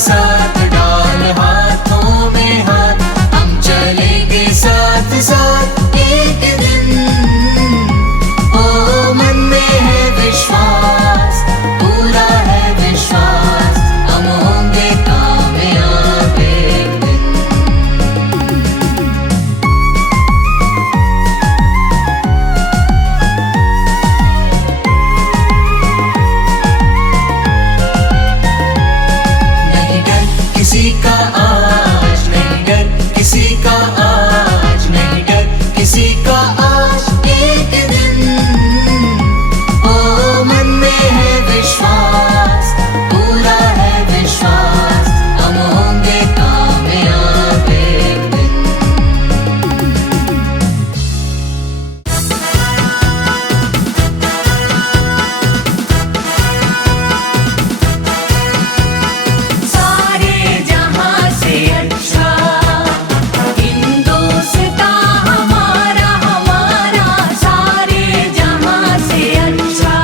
साथ डाल हाथों में हाथ, हम चलेंगे साथ साथ एक दिन। ओ मन में है विश्वास, पूरा है विश्वास, हम होंगे कामयाब एक दिन। नहीं डर किसी का आज, नहीं डर किसी का आज, नहीं डर किसी का आज एक दिन। ओ मन में है विश्वास, पूरा है विश्वास, हम होंगे कामयाब एक दिन। सारे जहां से अच्छा हिंदुस्तां हमारा हमारा, सारे जहां से अच्छा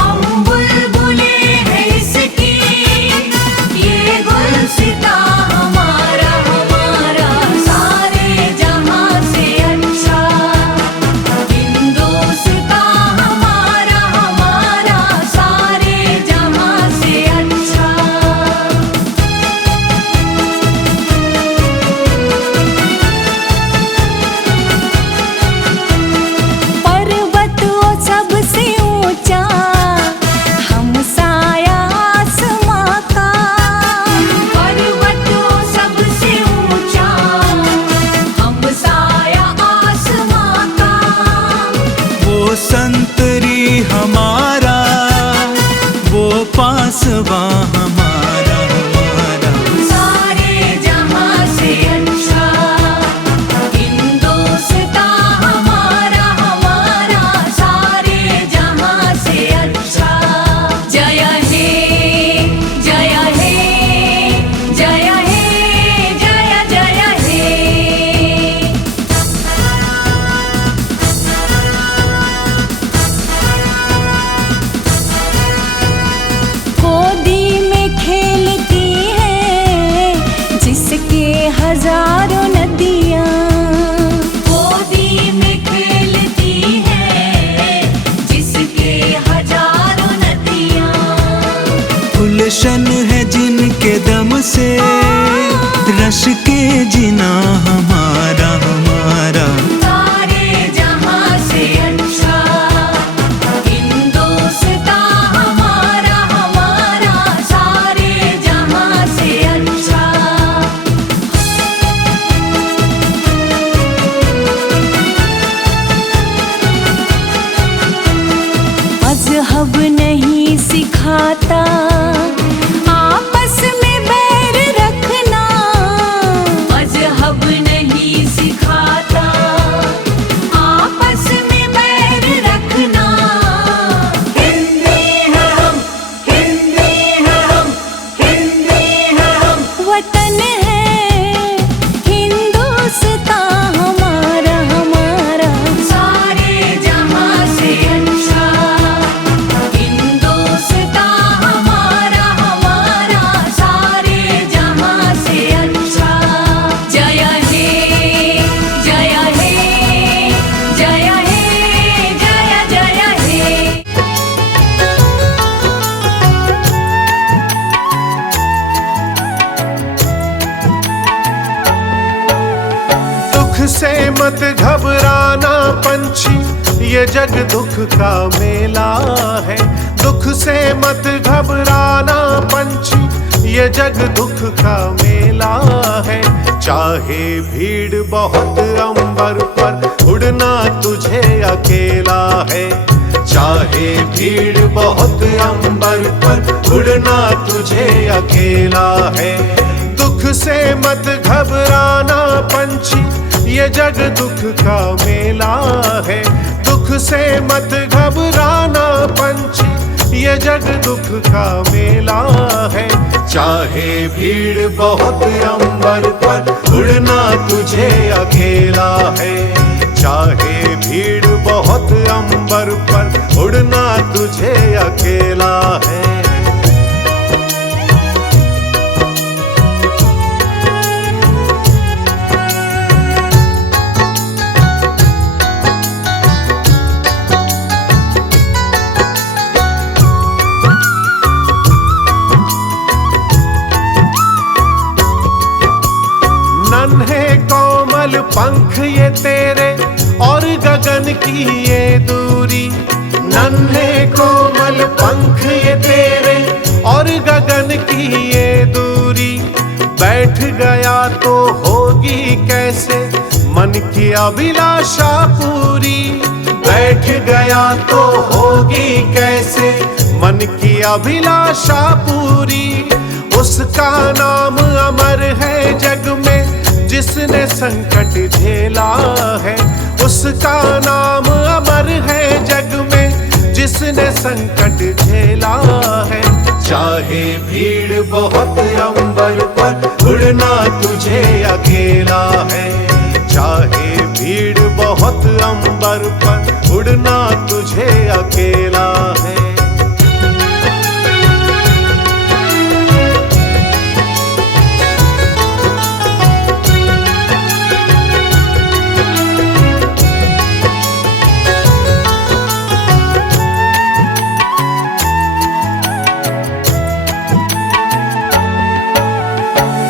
हम बुलबुले हैं इसकी, ये गुलसिता हमारा हमारा। सारे जहां से अच्छा हिंदुस्तां हमारा हमारा, सारे जहां से अच्छा। पर्वत वो सबसे ऊंचा, हम साया आसमां का। पर्वत वो सबसे ऊंचा, हम साया आसमां का। वो संतरी हमारा, वो पासवां हमारा हमारा। सारे जहां से अच्छा हिंदुस्तां हमारा हमारा, सारे जहां से अच्छा। जय हे जय हे जय हे जय जय हे। गोदी में खेलती है जिसके हजारों नदियाँ, गोदी में खेलती है जिसके हजारों नदियाँ। गुलशन है जिनके दम से रश के जिना हमारा हमारा। सारे जहां से अच्छा हिंदुस्तां हमारा हमारा, सारे जहां से अच्छा। मजहब नहीं सिखाता आपस में बैर रखना, मजहब नहीं सिखाता आपस में बैर रखना। हिंदी है हम, हिंदी है हम, हिंदी है हम। वतन है हिंदुस्तां हमारा हमारा, सारे जहां से अच्छा हिंदुस्तां हमारा हमारा, सारे जहां से अच्छा। जय हे जय हे जय हे जय जय हे। दुख से मत घबराना पंछी, ये जग दुख का मेला है। दुख से मत घबराना पंछी, ये जग दुख का मेला है। चाहे भीड़ बहुत अंबर पर, उड़ना तुझे अकेला है। चाहे भीड़ बहुत अंबर पर, उड़ना तुझे अकेला है। दुख से मत घबराना पंछी, ये जग दुख का मेला है। दुख से मत घबराना पंछी, ये जग दुख का मेला है। चाहे भीड़ बहुत अंबर पर, उड़ना तुझे अकेला है। चाहे भीड़ बहुत अंबर पर, उड़ना तुझे अकेला है। पंख ये तेरे और गगन की ये दूरी, नन्हे कोमल पंख ये तेरे और गगन की ये दूरी। बैठ गया तो होगी कैसे मन की अभिलाषा पूरी, बैठ गया तो होगी कैसे मन की अभिलाषा पूरी। उसका नाम अमर है जग में जिसने संकट झेला है, उसका नाम अमर है जग में जिसने संकट झेला है। चाहे भीड़ बहुत अंबर पर उड़ना तुझे अकेला है, चाहे भीड़ बहुत अंबर पर उड़ना तुझे अकेला है।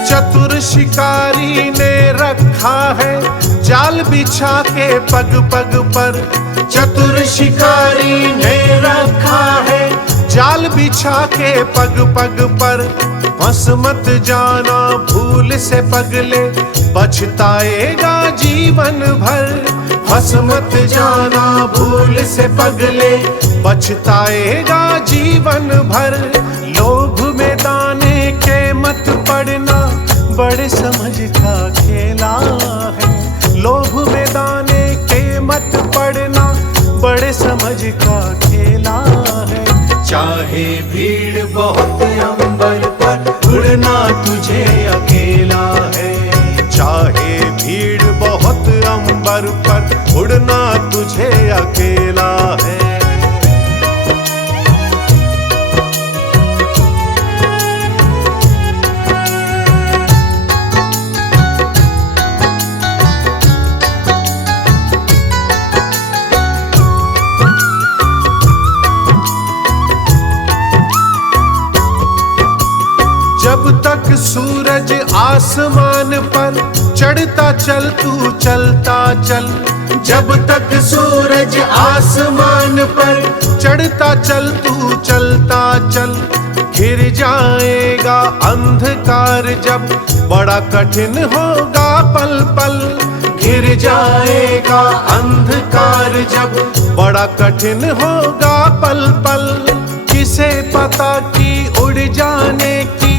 चतुर शिकारी ने रखा है जाल बिछा के पग पग पर, चतुर शिकारी ने रखा है जाल बिछा के पग पग पर। फंस मत जाना भूल से पगले पछताएगा जीवन भर, फंस मत जाना भूल से पगले पछताएगा जीवन भर। लोभ में दाने के मत पड़ना बड़े समझ का खेला है, लोभ में दाने के मत पड़ना बड़े समझ का खेला है। चाहे भीड़ बहुत अंबर पर उड़ना तुझे अकेला है, चाहे भीड़ बहुत अंबर पर उड़ना तुझे अकेला है। जब तक सूरज आसमान पर चढ़ता चल तू चलता चल, जब तक सूरज आसमान पर चढ़ता चल तू चलता चल। घिर जाएगा अंधकार जब बड़ा कठिन होगा पल पल, घिर जाएगा अंधकार जब बड़ा कठिन होगा पल पल। किसे पता कि उड़ जाने की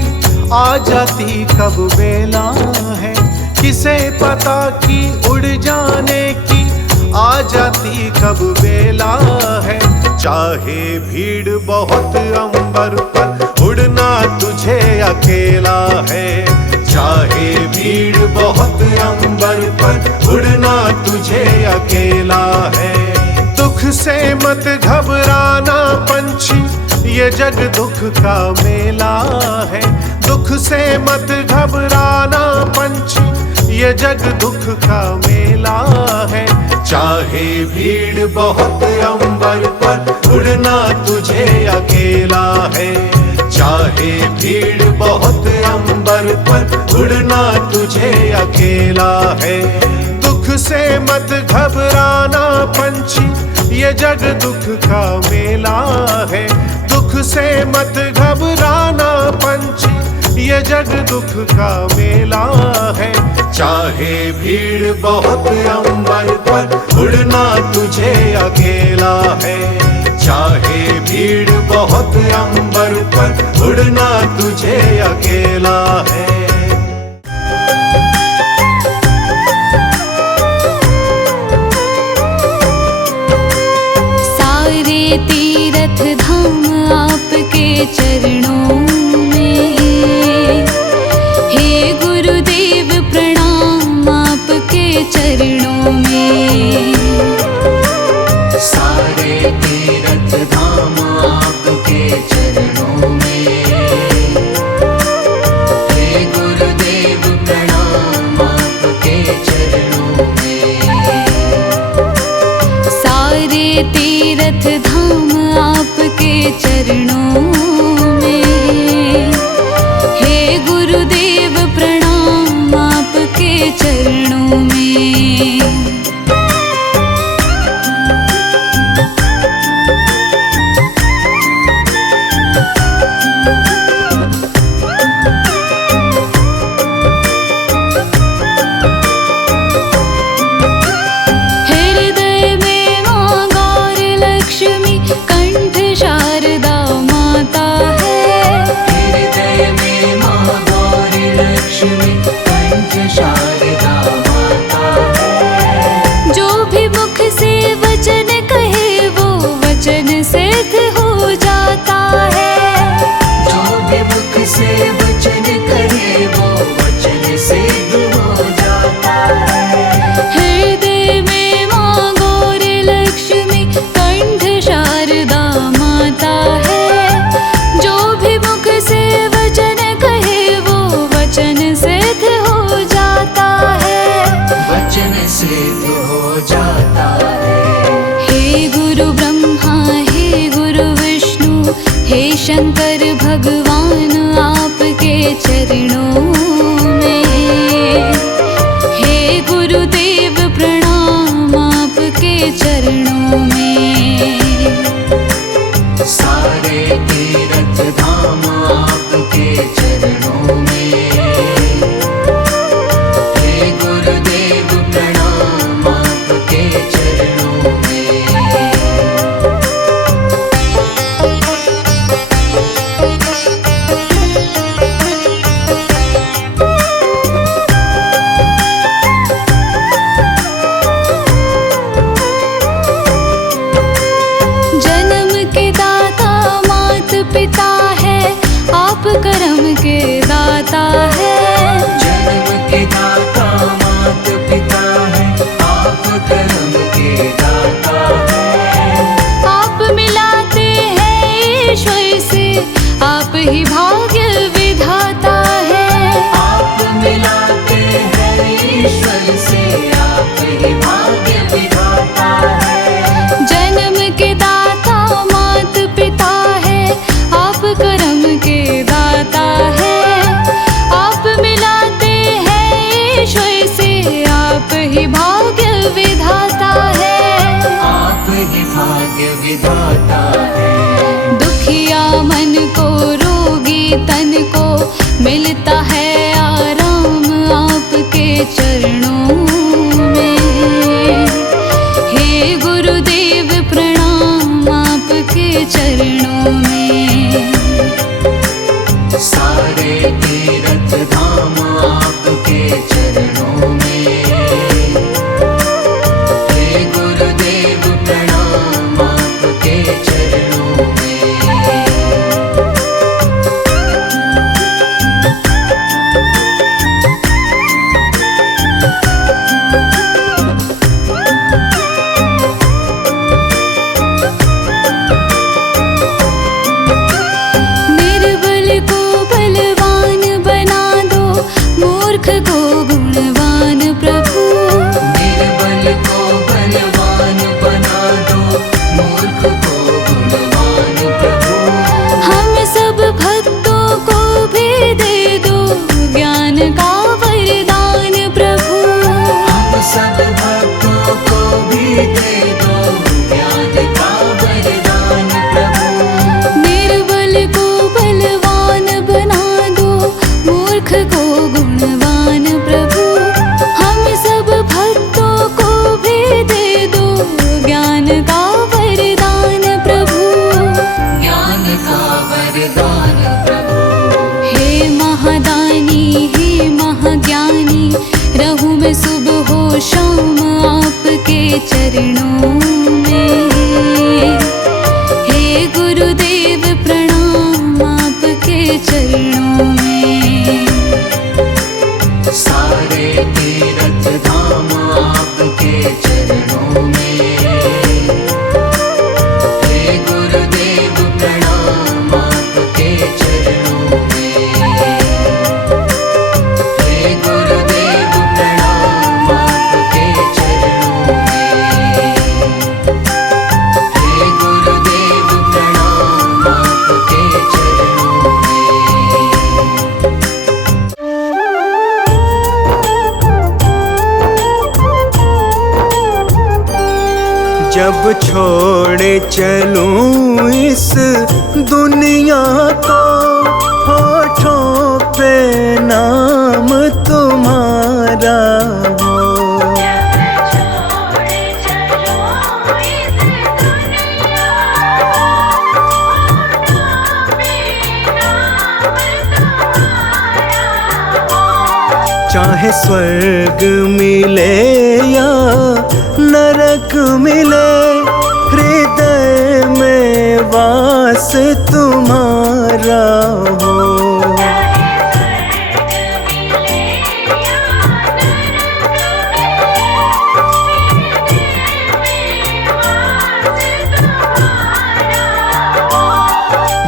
आ जाती कब बेला है, किसे पता कि उड़ जाने की आ जाती कब बेला है। चाहे भीड़ बहुत अंबर पर उड़ना तुझे अकेला है, चाहे भीड़ बहुत अंबर पर उड़ना तुझे अकेला है। दुख से मत घबराना पंछी ये जग दुख का मेला है, दुख से मत घबराना पंछी ये जग दुख का मेला है। चाहे भीड़ बहुत अंबर पर उड़ना तुझे अकेला है, चाहे भीड़ बहुत अंबर पर उड़ना तुझे अकेला है। दुख से मत घबराना पंछी ये जग दुख का मेला है, दुख से मत घबराना पंछी ये जग दुख का मेला है। चाहे भीड़ बहुत अंबर पर उड़ना तुझे अकेला है, चाहे भीड़ बहुत अंबर पर उड़ना तुझे अकेला है। तीरथ धाम आपके चरणों में, हे गुरुदेव प्रणाम आपके चरणों में। सारे तीरथ धाम आपके चरणों में, हे गुरुदेव प्रणाम आपके चरणों में। सारे तीरथ धाम आपके चरणों में, हे गुरुदेव प्रणाम आपके चरणों में। लक्ष्मी कंठ शारदा माता है। जो भी मुख से वचन कहे वो वचन सिद्ध हो जाता है। जो भी मुख से वचन करे वो वचन सिद्ध हो जाता है। हृदय में माँ गौर लक्ष्मी कंठ शारदा माता है। जो भी मुख से वचन कहे वो वचन सिद्ध हो जाता है। वचन सिद्ध हो जाता है। हे गुरु ब्रह्मा हे गुरु विष्णु हे शंकर भगवान आपके चरणों में। हे गुरुदेव प्रणाम आपके चरणों में। सारे तीर्थ धाम आपके चरणों में। हे गुरुदेव प्रणाम आपके चरणों में। जन्म के दाता मात पिता है आप कर्म के दाता है। जन्म के दाता मात पिता है आप कर्म के दाता है। आप मिलाते हैं ईश्वर से आप ही भाग्य विधाता है। आप मिलाते हैं ईश्वर से आप ही भाग्य विधाता है। जन्म के दाता मात पिता है आप कर्म के दाता है। आप मिलाते हैं ईश्वर से आप ही भाग्य विधाता है। आप ही भाग्य विधाता है। दुखिया मन को रोगी तन को मिलता है आराम आपके चरणों में। हे गुरुदेव प्रणाम आपके चरणों में। सारे तीर्थ धाम आपके चरणों में। हे गुरुदेव प्रणाम आपके चरणों में। निर्बल को बलवान बना दो मूर्ख को गुणवान प्रभु। निर्बल को बलवान बना दो मूर्ख को गुणवान प्रभु। हम सब भक्तों को भी दे दो ज्ञान का वरदान प्रभु। हम सब भक्तों को भी दे दो ज्ञान का वरदान प्रभु। निर्बल को बलवान बना दो मूर्ख को गुणवान प्रभु। हम सब भक्तों को भी दे दो ज्ञान का वरदान प्रभु। ज्ञान का वरदान प्रभु। हे महादानी हे महाज्ञानी रहूं मैं सुबह हो शाम आपके चरणों में। हे गुरुदेव प्रणाम आपके चरणों में। सारे तीर्थ धाम आपके चरणों में। हे गुरुदेव प्रणाम आपके चरणों में। हे गुरुदेव प्रणाम आपके चरणों में। हे गुरुदेव प्रणाम आपके चरणों में। जब छोड़े चलूं इस दुनिया को होठों पे नाम तुम्हारा हो। चाहे स्वर्ग मिले या नरक मिले, हृदय में वास तुम्हारा हो।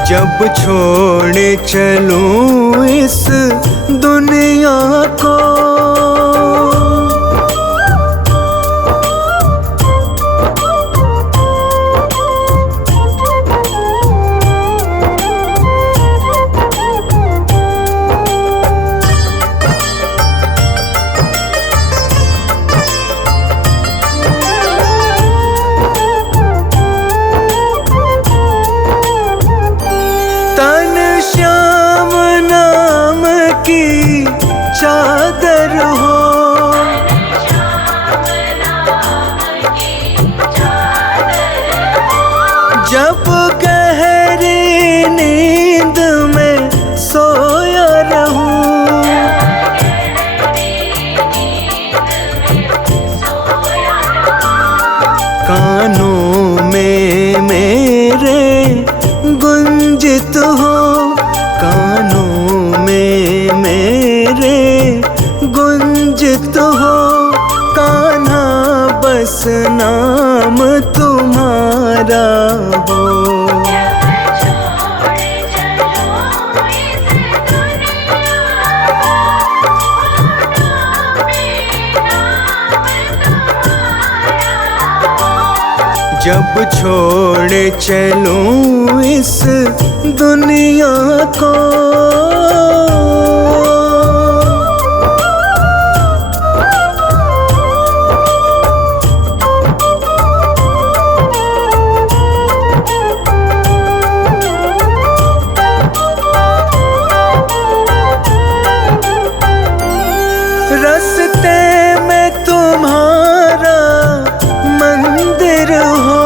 जब छोड़ चलूं इस दुनिया को, श्याम नाम की चादर हो, जब गहरी नींद में सोया रहूं, कानों में मेरे गुंजित हो, कानों में मेरे गुंजित हो, कान्हा बस नाम तुम्हारा हो। जब छोड़ चलूं इस दुनिया को, रस्ते में तुम्हारा मंदिर हो,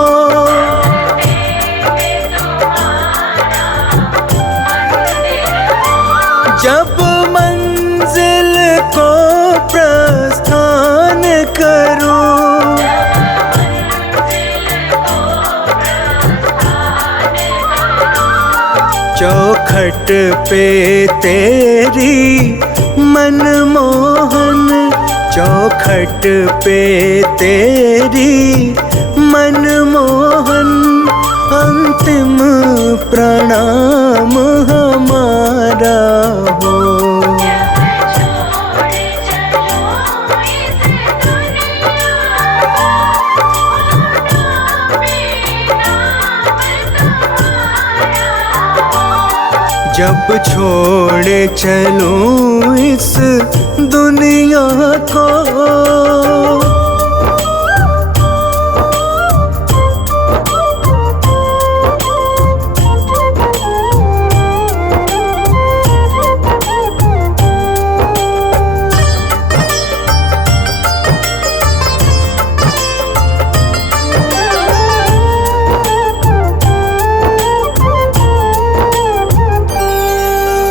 जब मंजिल को प्रस्थान करूं, चौखट पे तेरी मनमोहन, चौखट पे तेरी मनमोहन, अंतिम प्रणाम हमारा हो। जब छोड़ चलूं इस दुनिया को,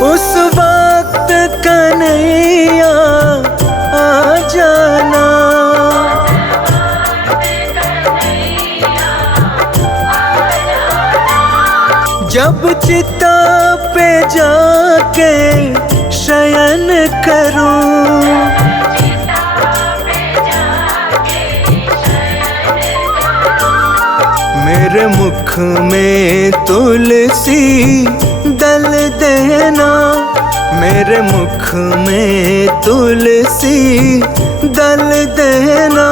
उस वक्त कन्हैया आ जाना, जब चिता पे जाके शयन करूं, मेरे मुख में तुलसी दल देना, मेरे मुख में तुलसी दल देना,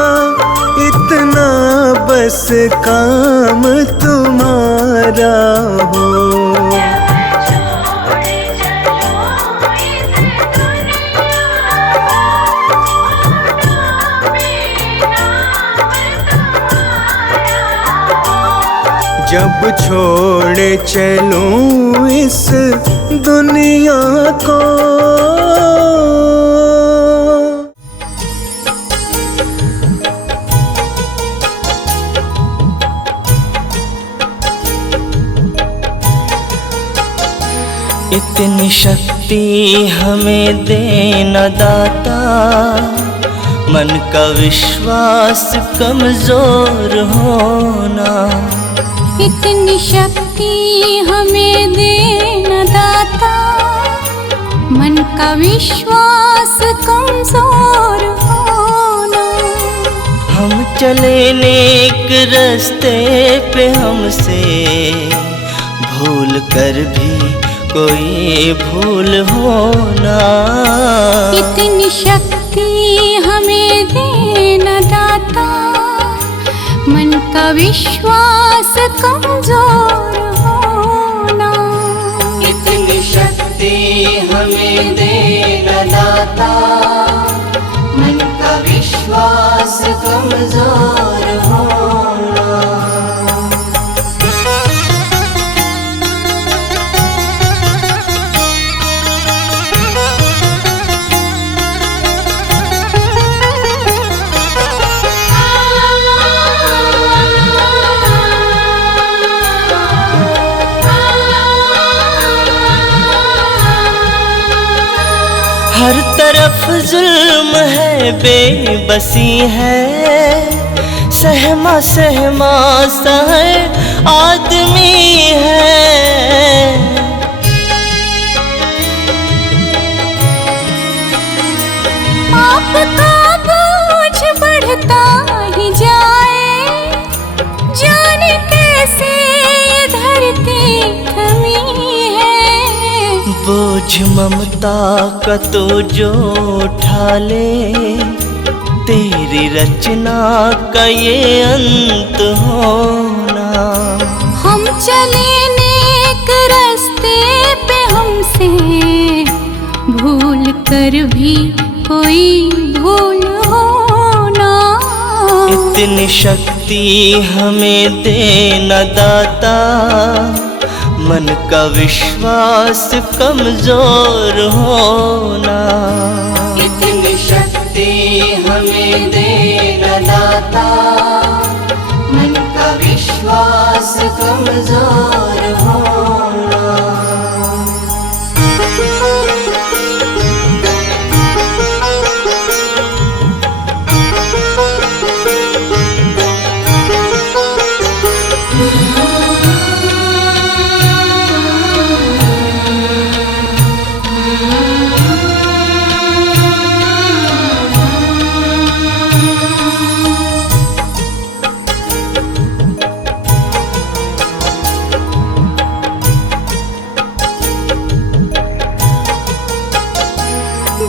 इतना बस काम तुम्हारा हो। जब छोड़ चलूं इस दुनिया को, इतनी शक्ति शक्ति हमें देना दाता, मन का विश्वास कमजोर होना। इतनी शक्ति हमें देना दाता, मन का विश्वास कमजोर होना। हम चले नेक रास्ते पे, हमसे भूल कर भी कोई भूल होना। इतनी शक्ति हमें देना दाता, मन का विश्वास कमजोर होना। इतनी शक्ति हमें देना दाता, मन का विश्वास कमजोर होना। हर तरफ जुल्म है, बेबसी है, सहमा सहमा सा है आदमी है। आपका बोझ बढ़ता ही जाए, जाने कैसे ये धरती थमी है। बोझ ममता का तो जो उठा ले, तेरी रचना का ये अंत होना। हम चले नेक रास्ते पे, हमसे भूल कर भी कोई भूल होना। इतनी शक्ति हमें देना दाता, मन का विश्वास कमजोर होना। इतनी शक्ति हमें देना दाता, मन का विश्वास कमजोर होना।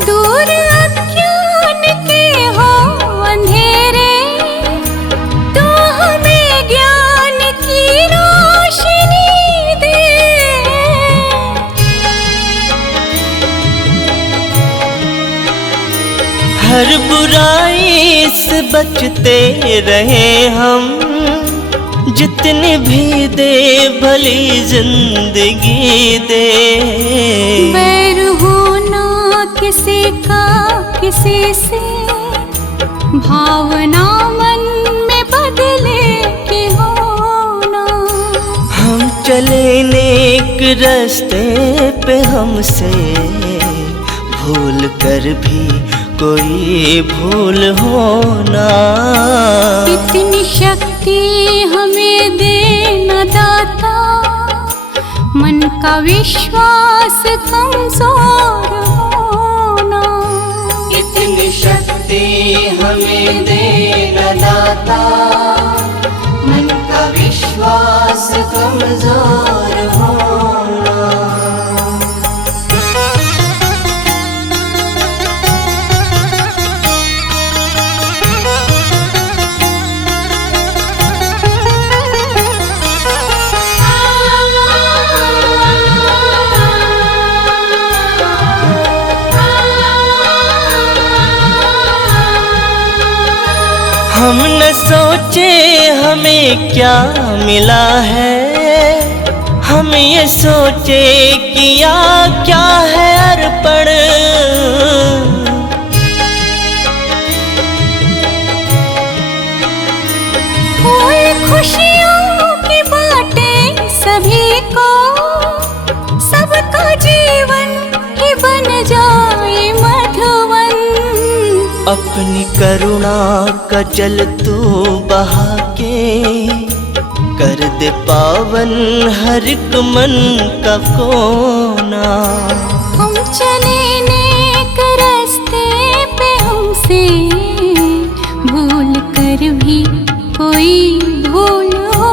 दूर अज्ञान के हो अंधेरे, तो हमें ज्ञान की रोशनी दे। हर बुराई से बचते रहे हम, जितनी भी दे भली जिंदगी दे। बैर होना किसी का किसी से, भावना मन में बदले के होना। हम चले नेक रास्ते पे, हमसे भूल कर भी कोई भूल होना। इतनी शक्ति हमें देना दाता, मन का विश्वास कमजोर होना। इतनी शक्ति हमें देना दाता, मन का विश्वास कमजोर होना। हम न सोचे हमें क्या मिला है, हम ये सोचे किया क्या है अर्पण। फूल खुशियों की बातें सभी को, सबका जीवन ही अपनी करुणा का जल तू बहा के कर दे पावन हर एक मन का कोना। हम चले नेक रास्ते पे हमसे भूल कर भी कोई भूल हो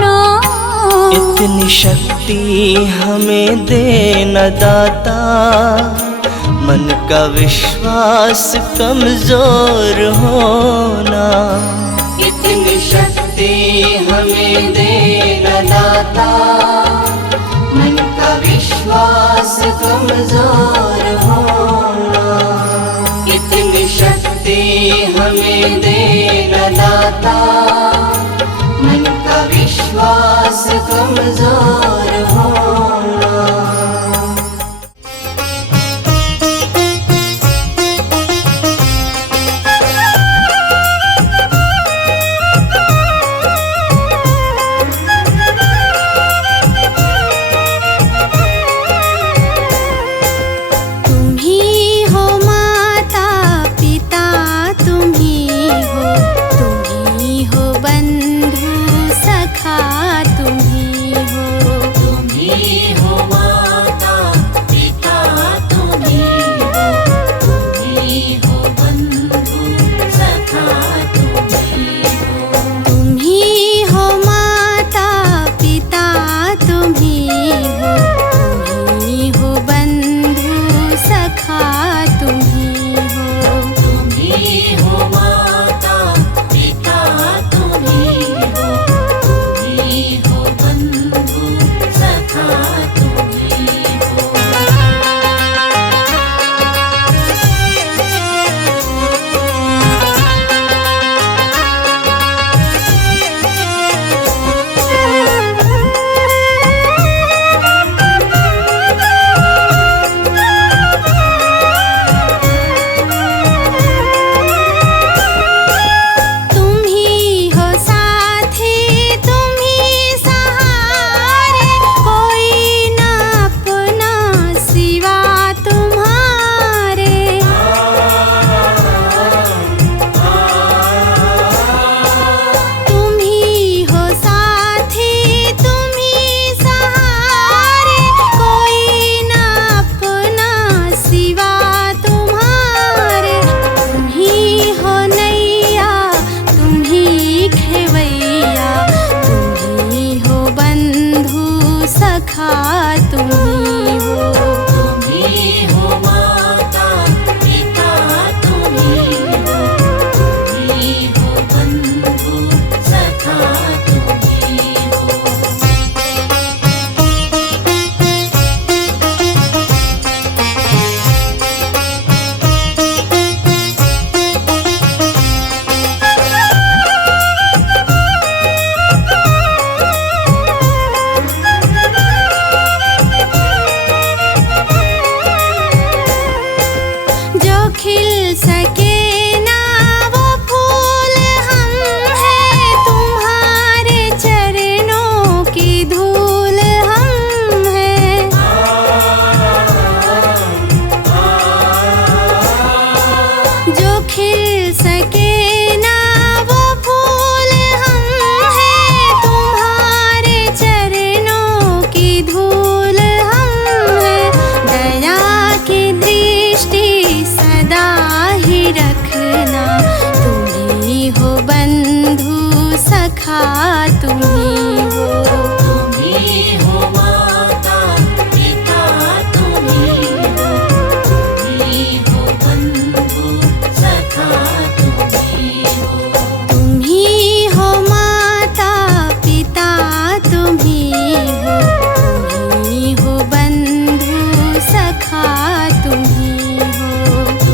ना। इतनी शक्ति हमें देना दाता, मन का विश्वास कमजोर होना। इतनी शक्ति हमें देना दाता, मन का विश्वास कमजोर होना। इतनी शक्ति हमें देना दाता, मन का विश्वास कमजोर होना।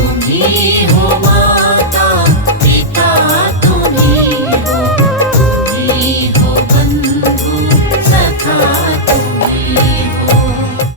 तुम्ही हो